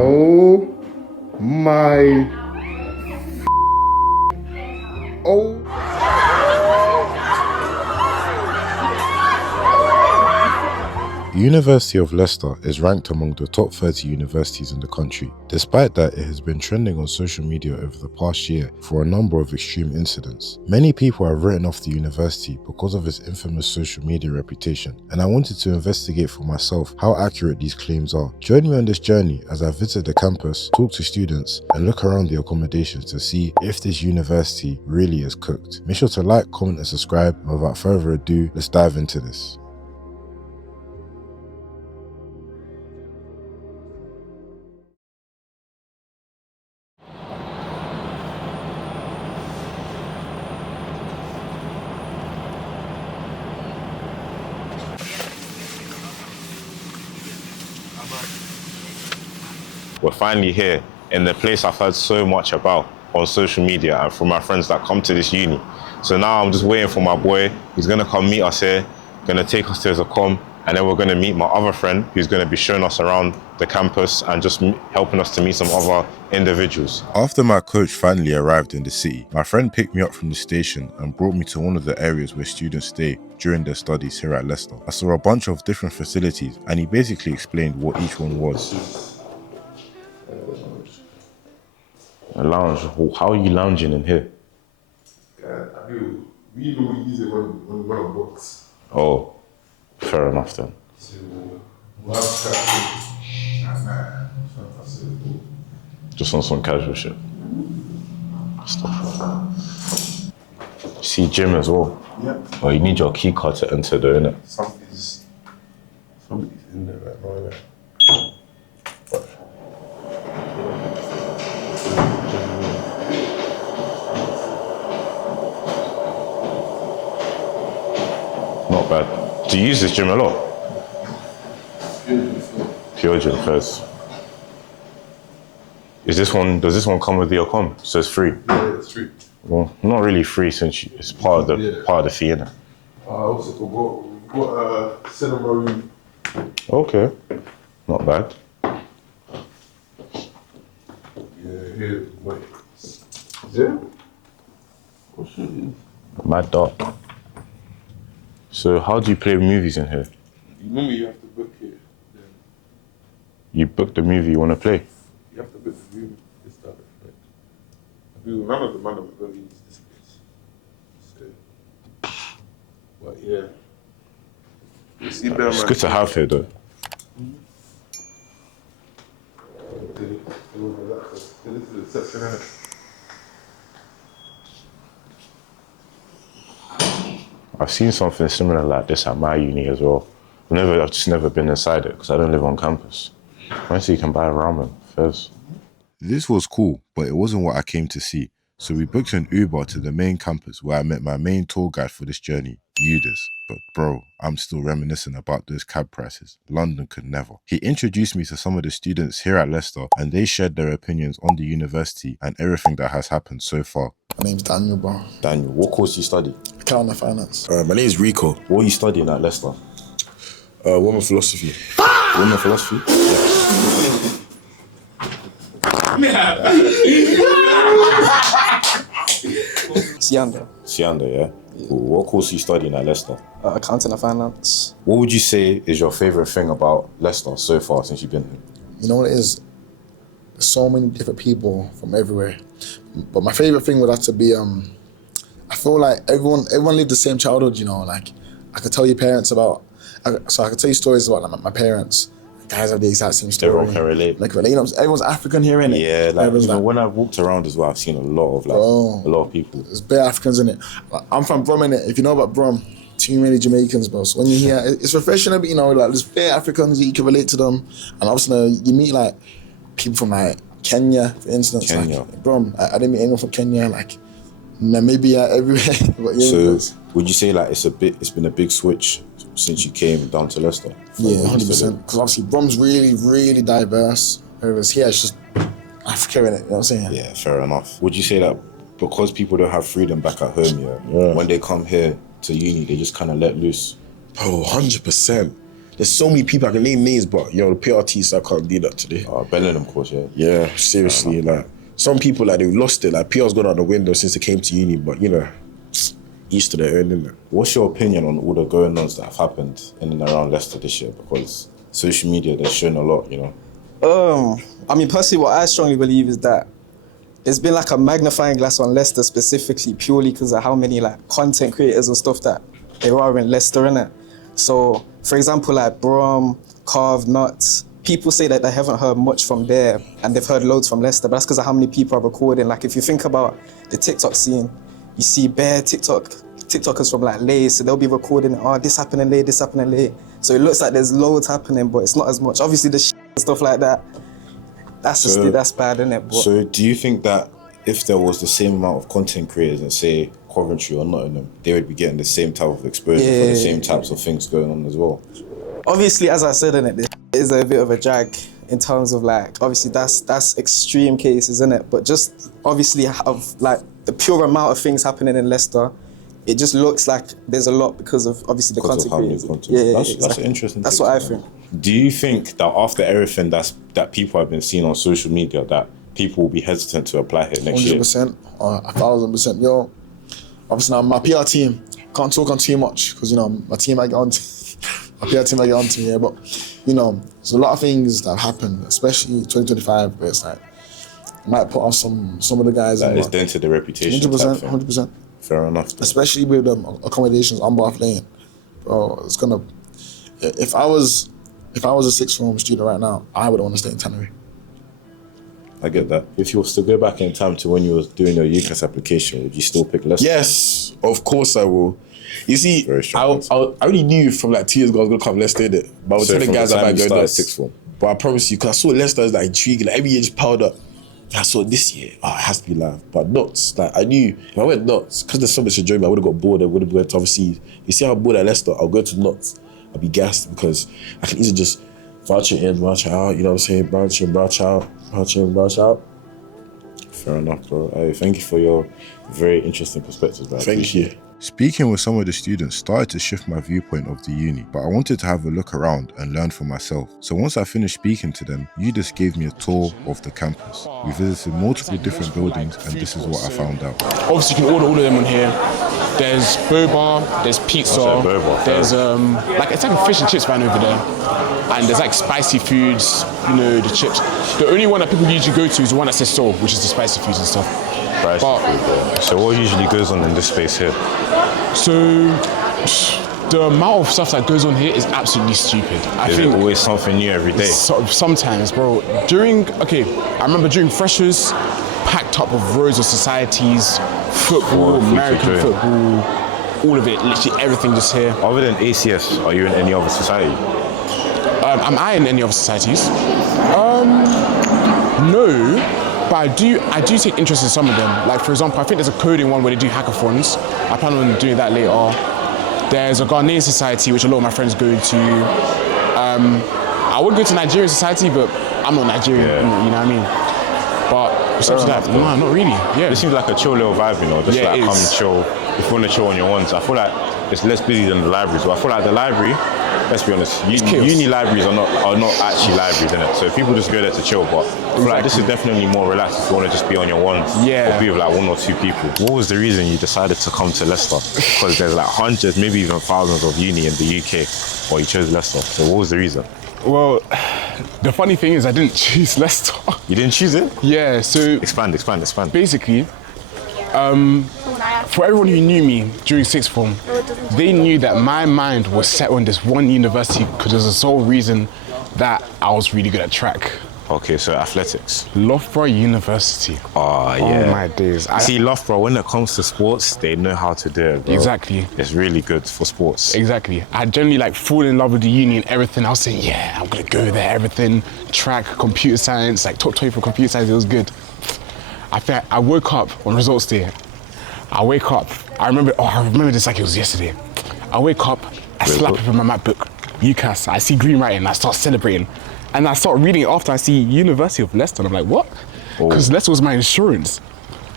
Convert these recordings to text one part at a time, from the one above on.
Oh my. Oh. The University of Leicester is ranked among the top 30 universities in the country. Despite that, it has been trending on social media over the past year for a number of extreme incidents. Many people have written off the university because of its infamous social media reputation, and I wanted to investigate for myself how accurate these claims are. Join me on this journey as I visit the campus, talk to students, and look around the accommodations to see if this university really is cooked. Make sure to like, comment, and subscribe, and without further ado, let's dive into this. We're finally here in the place I've heard so much about on social media and from my friends that come to this uni. So now I'm just waiting for my boy. He's gonna come meet us here, gonna take us to his accom, and then we're gonna meet my other friend who's gonna be showing us around the campus and just helping us to meet some other individuals. After my coach finally arrived in the city, my friend picked me up from the station and brought me to one of the areas where students stay during their studies here at Leicester. I saw a bunch of different facilities and he basically explained what each one was. A lounge. How are you lounging in here? We normally use it when we're on books. Oh, fair enough then. So we'll have Just on some casual shit. Stuff. See gym as well. Yep. Oh, you need your key card to enter though, innit? Somebody's in there right now, innit? Not bad. Do you use this gym a lot? Pure gym first. Does this one come with the accom? So it's free? Yeah, it's free. Well, not really free since it's part of the fee, innit? Also, we've got a cinema room. Okay. Not bad. Yeah, here, wait. Is there? What shit is? Mad dark. So how do you play movies in here? Normally you have to book it. Then You book the movie you want to play? you have to book the room. This stuff, right? None of the man of the use this place. So, but yeah. It's good to have here though. This is a section, innit? I've seen something similar like this at my uni as well. I've just never been inside it because I don't live on campus. Honestly, you can buy ramen first. This was cool, but it wasn't what I came to see. So we booked an Uber to the main campus where I met my main tour guide for this journey, Eudes. But bro, I'm still reminiscing about those cab prices. London could never. He introduced me to some of the students here at Leicester and they shared their opinions on the university and everything that has happened so far. My name's Daniel, bro. Daniel, what course do you study? Accounting and finance. My name is Rico. What are you studying at Leicester? Women philosophy. Women philosophy? Sianda, yeah? Cool. What course are you studying at Leicester? Accounting and finance. What would you say is your favourite thing about Leicester so far since you've been here? You know what it is? There's so many different people from everywhere. But my favourite thing would have to be, I feel like everyone lived the same childhood, you know, like I could tell you parents about, I could tell you stories about like, my parents. Guys have the exact same story. Everyone can relate. Like, you know, everyone's African here, innit? Yeah, like, everyone's even when I've walked around as well, I've seen a lot of people. There's bare Africans in it. Like, I'm from Brom, innit? If you know about Brom, too many Jamaicans, bro. So when you're here, it's refreshing, but you know, like there's bare Africans, you can relate to them. And obviously, you meet like people from like Kenya, for instance. Kenya. Like, Brom, I didn't meet anyone from Kenya, like Namibia, everywhere. But yeah, so would you say like it's been a big switch since you came down to Leicester? Yeah, 100%. Because obviously Brom's really, really diverse. Whereas here it's just Africa in it, you know what I'm saying? Yeah, fair enough. Would you say that because people don't have freedom back at home, when they come here to uni, they just kind of let loose? Oh, 100%. There's so many people I can name names, but the PRT, so I can't do that today. Bellingham course, yeah. Yeah, seriously, like some people like they've lost it. Like PR's gone out the window since they came to uni, but each to their own, innit? What's your opinion on all the going-ons that have happened in and around Leicester this year? Because social media, they're showing a lot, I mean, personally, what I strongly believe is that there's been like a magnifying glass on Leicester specifically, purely because of how many like content creators and stuff that there are in Leicester, innit? So, for example, like Brom, Carve, Nuts, people say that they haven't heard much from there and they've heard loads from Leicester, but that's because of how many people are recording. Like, if you think about the TikTok scene, you see bare TikTokers from like Leigh, so they'll be recording, this happened in Leigh, this happened in Leigh. So it looks like there's loads happening, but it's not as much. Obviously, the and stuff like that, that's bad, isn't it? But so do you think that if there was the same amount of content creators in, say, Coventry or Nottingham, they would be getting the same type of exposure for the same types of things going on as well? Obviously, as I said, innit, this is a bit of a drag in terms of like, obviously that's extreme cases, isn't it? But just obviously of like the pure amount of things happening in Leicester, it just looks like there's a lot because of obviously the content creators. That's interesting. That's what I think. Do you think that after everything that people have been seeing on social media, that people will be hesitant to apply here next year? 100%, 1,000%. Yo, obviously now my PR team can't talk on too much because my team might get on to my PR team might get on to me, yeah. But there's a lot of things that have happened, especially 2025, where it's like it might put off some of the guys. That is dented the reputation. 100%. Fair enough. Especially with accommodations on Bath Lane, bro. It's gonna. If I was a sixth form student right now, I would want to stay in Tannery. I get that. If you was to go back in time to when you was doing your UCAS application, would you still pick Leicester? Yes, of course I will. You see, I already knew from like 2 years ago I was gonna come Leicester, innit? But I was telling guys I might go nuts. Sixth form. But I promise you, because I saw Leicester as like intriguing, like every year just piled up. I saw this year, it has to be live. But nuts, like I knew if I went nuts, because there's so much enjoyment, I would have got bored. I would have went to overseas. You see how I'm bored at Leicester? I'll go to nuts. I'll be gassed because I can easily just branch it in, branch it out. You know what I'm saying? Branch in, branch out, branch in, branch out. Fair enough, bro. Hey, thank you for your very interesting perspectives, bro. Thank you. Speaking with some of the students started to shift my viewpoint of the uni, but I wanted to have a look around and learn for myself. So once I finished speaking to them, Eudes gave me a tour of the campus. We visited multiple different buildings and this is what I found out. Obviously you can order all of them on here. There's boba, there's pizza, there's like it's like a fish and chips van over there. And there's like spicy foods, the chips. The only one that people usually go to is the one that says soul, which is the spicy foods and stuff. So what usually goes on in this space here? So the amount of stuff that goes on here is absolutely stupid. I think always something new every day. Sometimes, bro. I remember during freshers, packed up with rows of societies, football, American football, all of it, literally everything just here. Other than ACS, are you in any other society? Am I in any other societies? No. But I do take interest in some of them. Like for example, I think there's a coding one where they do hackathons. I plan on doing that later. There's a Ghanaian society which a lot of my friends go to. I would go to Nigerian society, but I'm not Nigerian, you know what I mean? But besides that, no, not really. Yeah. This seems like a chill little vibe, just like come and chill. If you want to chill on your ones, I feel like it's less busy than the library. So I feel like the library, let's be honest, uni libraries are not actually libraries, innit? So people just go there to chill, but I feel like this is definitely more relaxed if you want to just be on your ones. Yeah. Or be with like 1 or 2 people. What was the reason you decided to come to Leicester? Because there's like hundreds, maybe even thousands of uni in the UK, or you chose Leicester. So what was the reason? Well, the funny thing is I didn't choose Leicester. You didn't choose it? Yeah, so... Expand. Basically, for everyone who knew me during sixth form, they knew that my mind was set on this one university because there's a sole reason that I was really good at track. Okay, so athletics. Loughborough University. Oh, yeah. Oh, my days. See, Loughborough, when it comes to sports, they know how to do it, bro. Exactly. It's really good for sports. Exactly. I generally fall in love with the uni and everything. I was saying, yeah, I'm going to go there, everything. Track, computer science, like top 20 for computer science, it was good. I woke up on results day. I remember this like it was yesterday. I wake up, I slap it in my MacBook, UCAS, I see green writing, I start celebrating. And I start reading it after I see University of Leicester, and I'm like, what? Because Leicester was my insurance.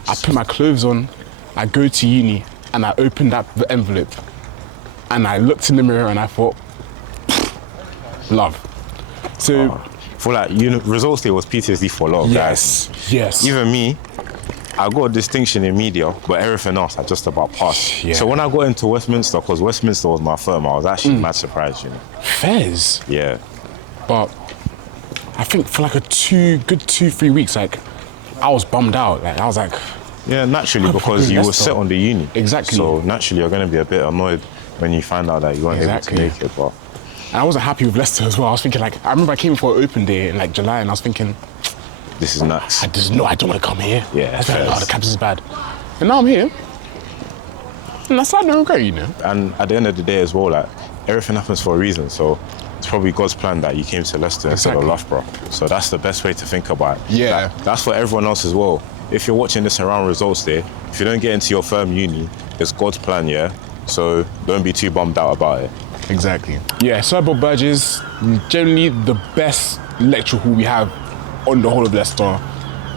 I put my clothes on, I go to uni, and I opened up the envelope. And I looked in the mirror and I thought, Love. So, For like, results day was PTSD for a lot of guys. Yes. Even me, I got a distinction in media, but everything else I just about passed. Yeah. So when I got into Westminster, because Westminster was my firm, I was actually mad surprised, Fairs. Yeah. But I think for like a 2-3 weeks, like, I was bummed out. Like, I was like, Yeah, naturally, I'm because fucking you were Leicester. set on the uni. Exactly. So naturally, you're going to be a bit annoyed when you find out that you weren't Exactly. able to make it. But and I wasn't happy with Leicester as well. I was thinking like, I remember I came for an open day in like July and I was thinking, this is nuts. I don't want to come here. Yeah, I was like, fairs. oh, the campus is bad. And now I'm here. And that's not no regret, And at the end of the day as well, like, everything happens for a reason. So it's probably God's plan that you came to Leicester instead of Loughborough. So that's the best way to think about it. Yeah. That's for everyone else as well. If you're watching this around results day, if you don't get into your firm uni, it's God's plan, yeah? So don't be too bummed out about it. Exactly. Yeah, Cerebral Burgess, generally the best lecture hall we have on the whole of Leicester.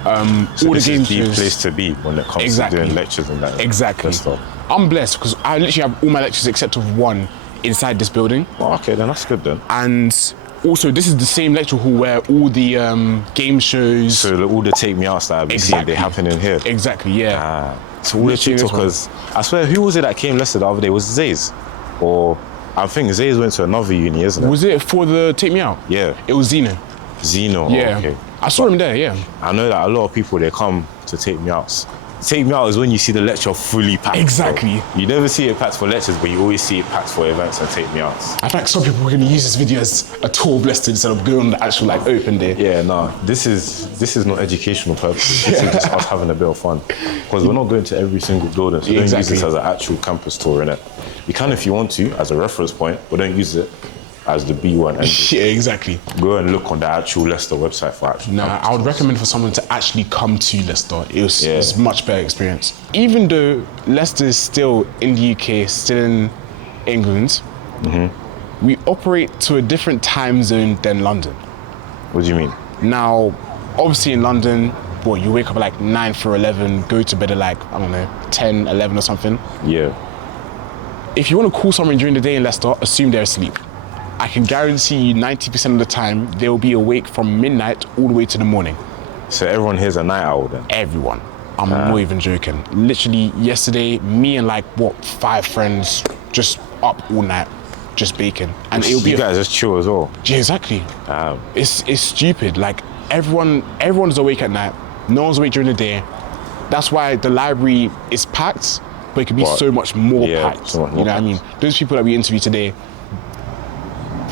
So all this the game is the shows. place to be when it comes Exactly. to doing lectures and that. Exactly. Leicester. I'm blessed because I literally have all my lectures except of one inside this building. Oh, okay, then that's good then. And also, this is the same lecture hall where all the game shows. So all the take me outs that I've been seeing, they happen in here. Exactly, yeah. So all the Literally this TikTokers, I swear, who was it that came Leicester the other day? Was it Zays? Or I think Zays went to another uni, isn't it? Was it for the Take Me Out? Yeah. It was Zeno. Zeno, Yeah. okay. I saw him there, yeah. I know that a lot of people, they come to take me outs. Take me out is when you see the lecture fully packed. Exactly. So you never see it packed for lectures, but you always see it packed for events and take me outs. I think some people are going to use this video as a tour of Leicester instead of going on the actual like open day. Yeah, no, this is not educational purposes. This is just us having a bit of fun. Because we're not going to every single building, so don't use Exactly. this as an actual campus tour, innit? You can if you want to, as a reference point, but don't use it as the B1 and Yeah, exactly. go and look on the actual Leicester website for actual No, campus I would tours. recommend for someone to actually come to Leicester. It's much better experience. Even though Leicester is still in the UK, still in England, we operate to a different time zone than London. What do you mean? Now, obviously in London, you wake up at like 9 for 11, go to bed at like, I don't know, 10, 11 or something. Yeah. If you want to call someone during the day in Leicester, assume they're asleep. I can guarantee you 90% of the time, they'll be awake from midnight all the way to the morning. So everyone here's a night owl then? Everyone. I'm not even joking. Literally yesterday, me and like 5 friends just up all night, just baking. And it'll be You guys just chill as well. Yeah, exactly. It's stupid. Like everyone's awake at night. No one's awake during the day. That's why the library is packed, but it could be so much more packed. so much more you know what I mean? Those people that we interviewed today,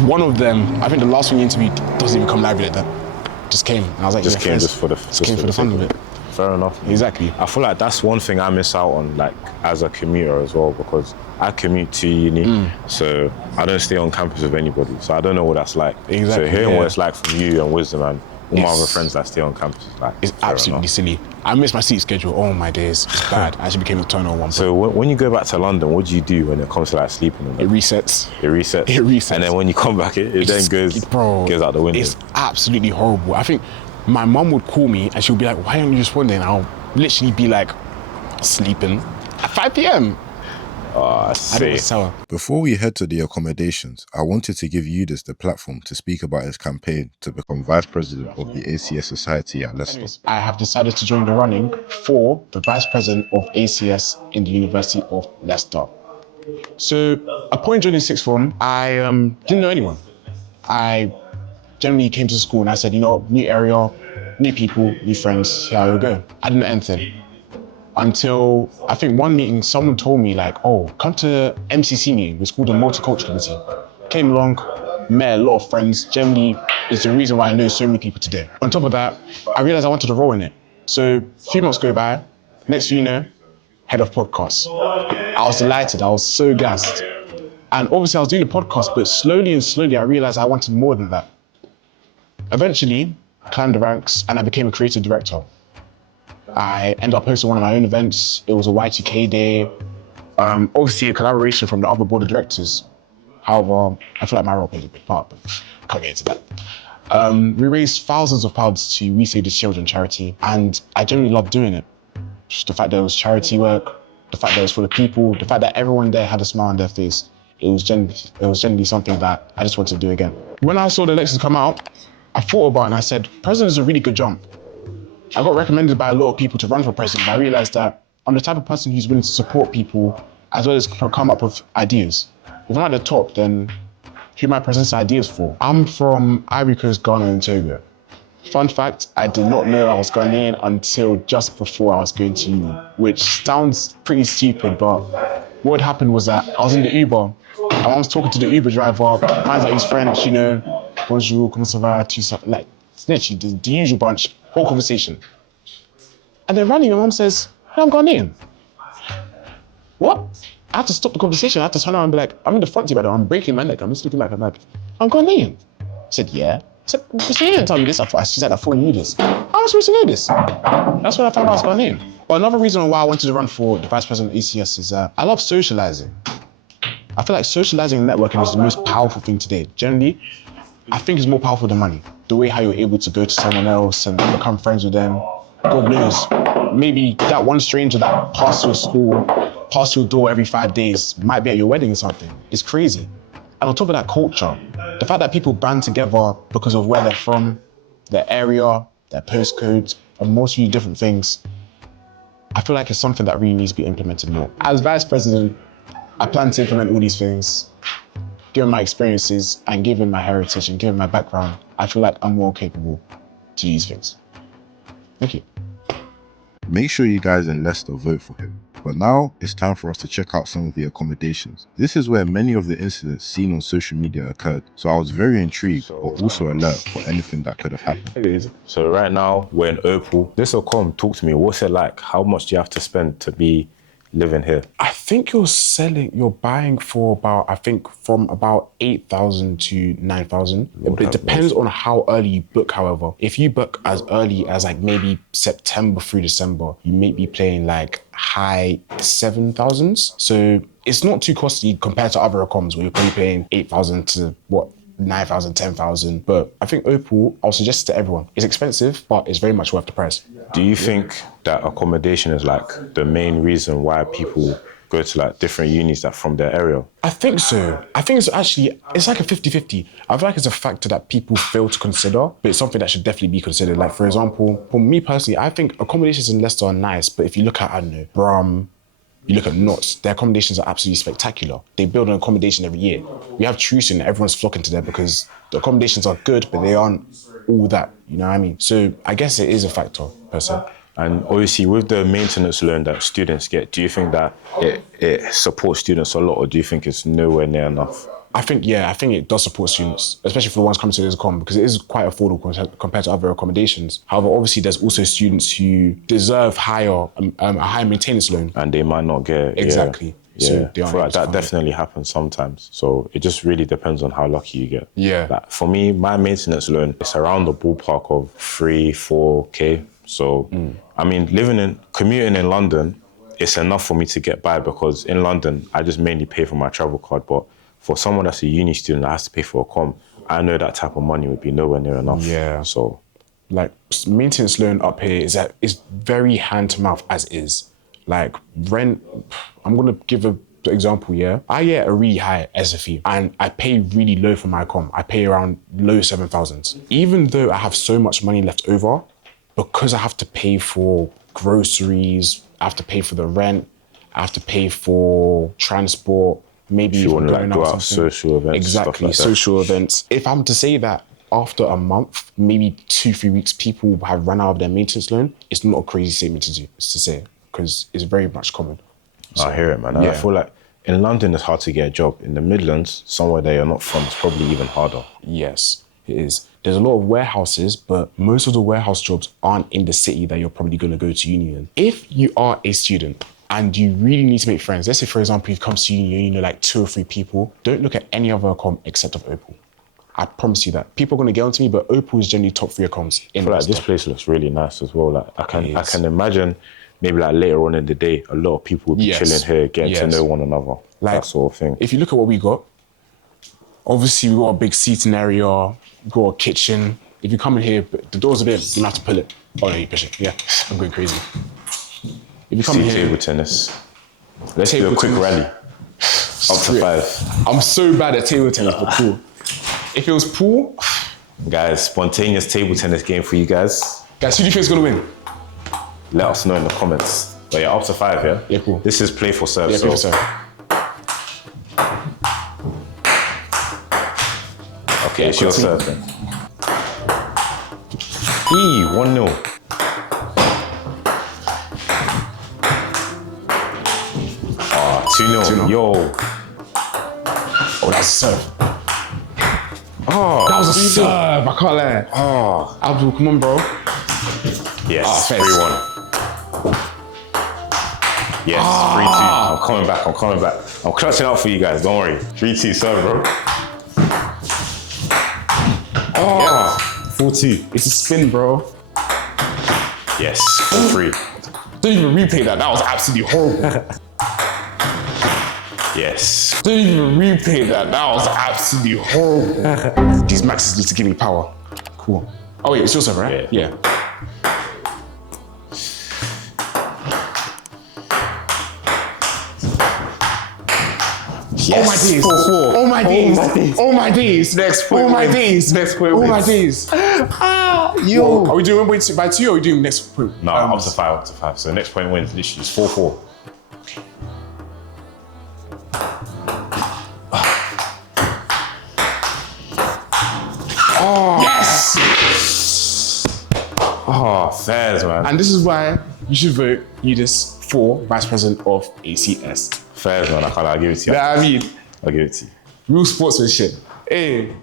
one of them, I think the last one we interviewed doesn't even come library like that. Just came. And I was like, Just yeah, came friends. just for the fun sake of it. Fair enough. Exactly. I feel like that's one thing I miss out on, like as a commuter as well, because I commute to uni, so I don't stay on campus with anybody, so I don't know what that's like. Exactly, So hearing yeah. what it's like from you and Wisdom and all my It's- other friends that stay on campus, like, It's fair absolutely enough. silly. I miss my sleep schedule. Oh my days. It's bad. I actually became nocturnal at one point. So when you go back to London, what do you do when it comes to like sleeping? And It that? resets. It resets. It resets. And then when you come back, it then goes out the window. It's absolutely horrible. I think my mum would call me and she'll be like, why aren't you responding? And I'll literally be like, sleeping at 5 p.m. I don't tell her. Before we head to the accommodations, I wanted to give Eudes the platform to speak about his campaign to become Vice President of the ACS Society at Leicester. I have decided to join the running for the Vice President of ACS in the University of Leicester. So, upon joining sixth form, I didn't know anyone. I generally came to school and I said, new area, new people, new friends, see how it'll go. I didn't know anything. Until I think one meeting, someone told me like, oh, come to MCC meeting. It's called the Multicultural Committee. Came along, met a lot of friends. Generally, it's the reason why I know so many people today. On top of that, I realized I wanted to role in it. So a few months go by. Next thing you know, head of podcasts. I was delighted. I was so gassed. And obviously I was doing the podcast, but slowly and slowly I realized I wanted more than that. Eventually, I climbed the ranks and I became a creative director. I ended up hosting one of my own events. It was a Y2K day. Obviously a collaboration from the other board of directors. However, I feel like my role played a big part, but I can't get into that. We raised thousands of pounds to We Save the Children charity, and I generally loved doing it. Just the fact that it was charity work, the fact that it was for the people, the fact that everyone there had a smile on their face. It was generally something that I just wanted to do again. when I saw the elections come out, I thought about it and I said, president is a really good jump. I got recommended by a lot of people to run for president, but I realized that I'm the type of person who's willing to support people as well as come up with ideas. If I'm at the top, then who am I presenting ideas for? I'm from Ivory Coast, Ghana and Togo. Fun fact, I did not know I was Ghanaian until just before I was going to uni, which sounds pretty stupid, but what happened was that I was in the Uber, and I was talking to the Uber driver, finds out he's French, you know, bonjour, comment ça va, tout ça, like, it's literally the usual bunch, whole conversation. And then randomly my mom says, hey, I'm Ghanaian. What? I had to stop the conversation. I had to turn around and be like, I'm in the front seat, but I'm breaking my neck. I'm just looking like I'm Ghanaian. I said, yeah. I said, but she didn't tell me this. She said, I thought you knew this. How am I supposed to know this? That's when I found out I was Ghanaian. But another reason why I wanted to run for the vice president of ECS is I love socializing. I feel like socializing and networking is the most powerful thing today. Generally, I think it's more powerful than money. The way how you're able to go to someone else and become friends with them. God knows, maybe that one stranger that passed your school, passed your door every 5 days might be at your wedding or something. It's crazy. And on top of that, culture. The fact that people band together because of where they're from, their area, their postcodes, and mostly different things, I feel like it's something that really needs to be implemented more. As vice president, I plan to implement all these things. Given my experiences and given my heritage and given my background, I feel like I'm more capable to use things. Thank you. Make sure you guys in Leicester vote for him. But now it's time for us to check out some of the accommodations. This is where many of the incidents seen on social media occurred, so I was very intrigued, but also alert for anything that could have happened. So right now we're in Opal. This Accom, talk to me. What's it like? How much do you have to spend to be living here? I think you're buying for from about 8,000 to 9,000. It depends on how early you book, however. If you book as early as like maybe September through December, you may be paying like high 7,000s. So it's not too costly compared to other Accoms where you're probably paying 8,000 to 9,000, 10,000. But I think Opal, I'll suggest it to everyone. It's expensive, but it's very much worth the price. Do you think that accommodation is like the main reason why people go to like different unis that from their area? I think so. I think it's like a 50-50. I feel like it's a factor that people fail to consider, but it's something that should definitely be considered. Like, for example, for me personally, I think accommodations in Leicester are nice, but if you look at, I don't know, Brum, you look at Notts, their accommodations are absolutely spectacular. They build an accommodation every year. We have Truce and everyone's flocking to there because the accommodations are good, but they aren't all that, you know what I mean? So I guess it is a factor, per se. And obviously with the maintenance loan that students get, do you think that it supports students a lot, or do you think it's nowhere near enough? I think it does support students, especially for the ones coming to this Accom, because it is quite affordable compared to other accommodations. However, obviously there's also students who deserve a higher maintenance loan. And they might not get it. Exactly. Yeah. So I feel like that definitely happens sometimes. So it just really depends on how lucky you get. Yeah. Like for me, my maintenance loan, it's around the ballpark of 3-4K. So, I mean, commuting in London, it's enough for me to get by, because in London, I just mainly pay for my travel card. But for someone that's a uni student that has to pay for a com, I know that type of money would be nowhere near enough. Yeah. So, like, maintenance loan up here is very hand to mouth as is. Like rent, I'm gonna give an example, yeah? I get a really high SFE and I pay really low for my com. I pay around low 7,000s. Even though I have so much money left over, because I have to pay for groceries, I have to pay for the rent, I have to pay for transport, maybe if you want to like go out out, social events, exactly, stuff like social events. If I'm to say that after a month, maybe 2-3 weeks, people have run out of their maintenance loan, it's not a crazy statement to say, because it's very much common. So, I hear it, man. And I feel like in London, it's hard to get a job. In the Midlands, somewhere that you're not from, it's probably even harder. Yes, it is. There's a lot of warehouses, but most of the warehouse jobs aren't in the city that you're probably going to go to uni in. If you are a student and you really need to make friends, let's say, for example, you've come to uni, you know, like 2 or 3 people, don't look at any other Accom except of Opal. I promise you that. People are going to get onto me, but Opal is generally top 3 Accoms. I feel like this place looks really nice as well. Like I can imagine maybe like later on in the day, a lot of people will be chilling here, getting to know one another. Like, that sort of thing. If you look at what we got, obviously we got a big seating area, we got a kitchen. If you come in here, the door's a bit, you have to pull it. Oh no, you push it. Yeah, I'm going crazy. If you come in here, table tennis. Let's do a quick rally. Up to 5. I'm so bad at table tennis, but cool. If it was pool, Guys, spontaneous table tennis game for you guys. guys, who do you think is gonna win? Let us know in the comments. But yeah, up to 5, yeah? Yeah, cool. This is play for serve. Yeah, so people say. okay, it's your serve then. 1-0. Ah, 2-0. 2-0. Yo. Oh, that's a serve. Oh, that was a serve. I can't lie. Oh. Abdul, come on, bro. Yes, Fez. 3-1. Yes, 3-2. I'm coming back. I'm clutching out for you guys, don't worry. 3-2 serve, bro. Oh, 4-2. it's a spin, bro. Yes, 4-3. Don't even replay that. That was absolutely horrible. Yes. Don't even replay that. That was absolutely horrible. These maxes need to give me power. Cool. Oh wait, it's your serve, right? Yeah. Oh my days. 4-4. Oh my days. Oh my days. Next point Oh my wins. days. Next point Oh my wins. days. Yo. Are we doing by 2 or are we doing next point? No, up to 5. So next point wins. Literally, it's 4-4. Yes! Oh, fairs, man. And this is why you should vote Eudes for Vice President of ACS. Fairs, man. I'll give it to you. Yeah, I mean, I'll give it to you. real sportsmanship. Hey.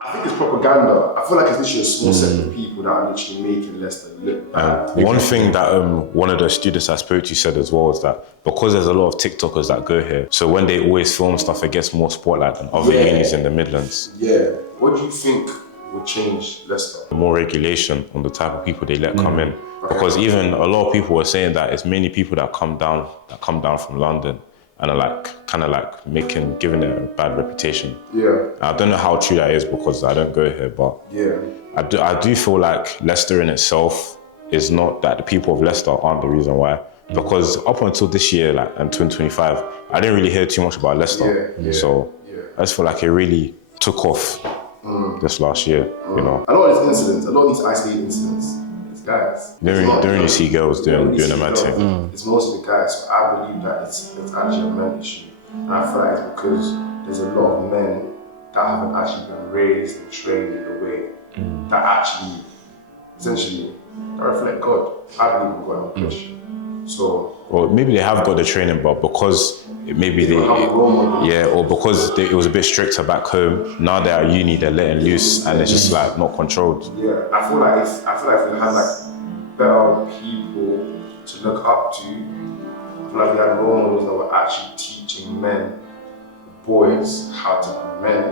I think it's propaganda. I feel like it's literally a small set of people that are literally making Leicester look bad. One thing that one of the students I spoke to said as well is that because there's a lot of TikTokers that go here, so when they always film stuff, it gets more spotlight than other unis in the Midlands. Yeah. What do you think will change Leicester? More regulation on the type of people they let come in, because even a lot of people were saying that it's mainly people that come down from London and are like kind of like giving it a bad reputation. Yeah. I don't know how true that is because I don't go here, but Yeah. I do feel like Leicester in itself is not that the people of Leicester aren't the reason why. Because up until this year, like in 2025, I didn't really hear too much about Leicester. So I just feel like it really took off this last year, you know. A lot of these incidents, a lot of these isolated incidents, it's guys. You don't really see girls doing a mad thing. It's mostly the guys, so I believe that it's actually a men issue. And I feel like it's because there's a lot of men that haven't actually been raised and trained in a way that actually, essentially, that reflect God. I believe in God, I'm Christian. So, Or maybe they have got the training, but because or because it was a bit stricter back home, now they're at uni, they're letting loose, and it's just like not controlled. yeah, I feel like if we had like better people to look up to, I feel like we had role models that were actually teaching men, boys, how to be men.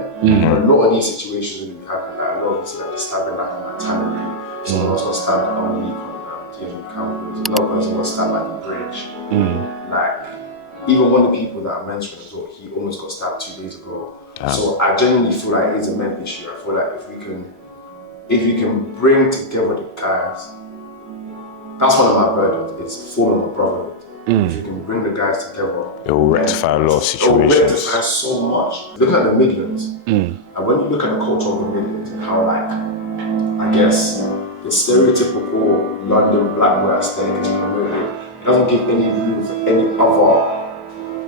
But a lot of these situations really happen. Like a lot of you see like the stabbing like on Tannenby, someone else got stabbed on the week on campus, another person got stabbed at the bridge. Like even one of the people that I mentioned as well, he almost got stabbed 2 days ago. So I genuinely feel like it's a men issue. I feel like if we can bring together the guys, that's one of my burdens, it's forming a brotherhood. If you can bring the guys together, It will rectify a lot of it will situations. rectify so much. Looking at the Midlands, and when you look at the culture of the Midlands and how like, I guess, the stereotypical London black boy aesthetic is promoted, it doesn't give any room for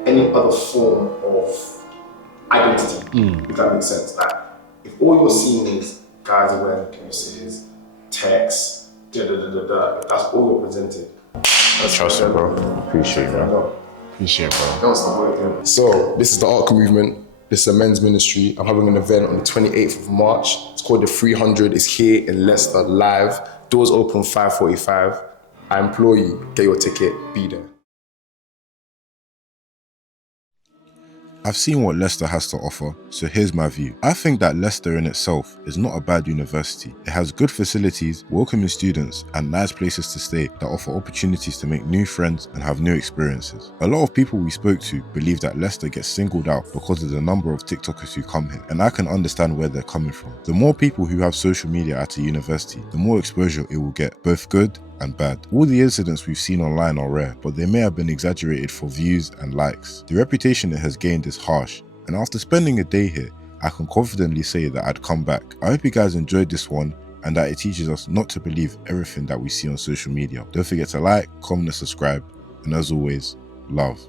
any other form of identity, if that makes sense. Like, if all you're seeing is guys are wearing cases, texts, if that's all you're presented. Trust me, bro. Appreciate it, bro. Appreciate it, bro. Don't stop working. So, this is the Arc Movement. This is a men's ministry. I'm having an event on the 28th of March. It's called the 300. It's here in Leicester, live. Doors open 5:45. I implore you, get your ticket, be there. I've seen what Leicester has to offer, so here's my view. I think that Leicester in itself is not a bad university. It has good facilities, welcoming students, and nice places to stay that offer opportunities to make new friends and have new experiences. A lot of people we spoke to believe that Leicester gets singled out because of the number of TikTokers who come here, and I can understand where they're coming from. The more people who have social media at a university, the more exposure it will get, both good and bad. All the incidents we've seen online are rare, but they may have been exaggerated for views and likes. The reputation it has gained is harsh, and after spending a day here, I can confidently say that I'd come back. I hope you guys enjoyed this one and that it teaches us not to believe everything that we see on social media. Don't forget to like, comment and subscribe, and as always, love.